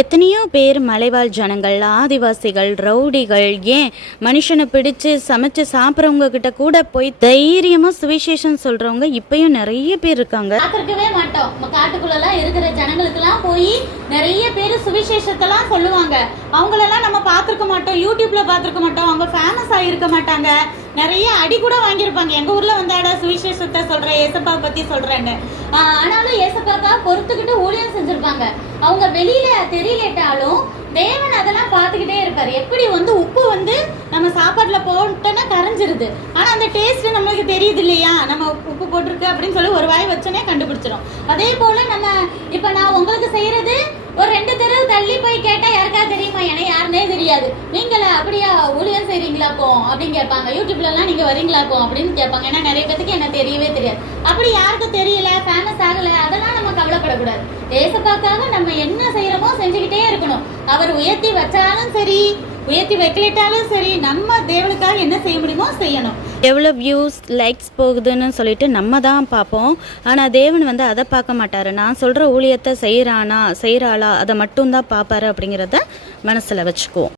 எத்தனையோ பேர் மலைவாழ் ஜனங்கள், ஆதிவாசிகள், ரவுடிகள், ஏன் மனுஷனை பிடிச்சு சமைச்சு சாப்பிட்றவங்க கிட்ட கூட போய் தைரியமா சுவிசேஷம் சொல்றவங்க இப்பயும் நிறைய பேர் இருக்காங்க. பார்த்துருக்கவே மாட்டோம். காட்டுக்குள்ளெல்லாம் இருக்கிற ஜனங்களுக்கெல்லாம் போய் நிறைய பேர் சுவிசேஷத்தெல்லாம் சொல்லுவாங்க. அவங்களெல்லாம் நம்ம பார்த்துருக்க மாட்டோம், யூடியூப்ல பார்த்துருக்க மாட்டோம், அவங்க ஃபேமஸ் ஆகியிருக்க மாட்டாங்க, நிறைய அடி கூட வாங்கியிருப்பாங்க. எங்க ஊர்ல வந்தாடா சுவிசேஷத்தை சொல்றேன், ஏசப்பா பத்தி சொல்றேன்னு. ஆனாலும் ஏசப்பாக்கா பொறுத்துக்கிட்டு ஊழியம் செஞ்சிருப்பாங்க. அவங்க வெளியில தெரியலட்டாலும் தேவன் அதெல்லாம் பார்த்துக்கிட்டே இருப்பாரு. எப்படி உப்பு நம்ம சாப்பாட்டுல போட்டோன்னா கரைஞ்சிருது, ஆனா அந்த டேஸ்ட் நம்மளுக்கு தெரியுது இல்லையா, நம்ம உப்பு போட்டிருக்கு அப்படின்னு சொல்லி ஒரு வாய் வச்சோன்னே கண்டுபிடிச்சிடும். அதே போல நம்ம இப்ப நான் உங்களுக்கு செய்யறது ஒரு 2 தெரு தள்ளி போய் கேட்டா யாருக்கா தெரியுமா, எனக்கு யாருன்னே தெரியாது. நீங்களா அப்படியா ஊழியம் செய்றீங்களாப்போ அப்படின்னு கேட்பாங்க. யூடியூப்ல எல்லாம் நீங்க வரீங்களாப்போ அப்படின்னு கேட்பாங்க. ஏன்னா நிறைய பேருக்கு எனக்கு தெரியவே தெரியாது. அப்படி யாருக்கும் தெரியல, ஃபேமஸ் ஆகல, அதெல்லாம் நம்ம கவலைப்படக்கூடாது. ஏசப்பாக்காக நம்ம என்ன செய்யறோமோ செஞ்சுக்கிட்டே இருக்கணும். அவர் உயர்த்தி வச்சாலும் சரி, உயர்த்தி வைக்கலிட்டாலும் சரி, நம்ம தேவனுக்காக என்ன செய்ய முடியுமோ செய்யணும். எவ்வளோ வியூஸ், லைக்ஸ் போகுதுன்னு சொல்லிட்டு நம்ம தான் பார்ப்போம். ஆனால் தேவன் அதை பார்க்க மாட்டார். நான் சொல்கிற ஊழியத்தை செய்கிறாளா அதை மட்டும்தான் பார்ப்பாரு அப்படிங்கிறத மனசில் வச்சுக்குவோம்.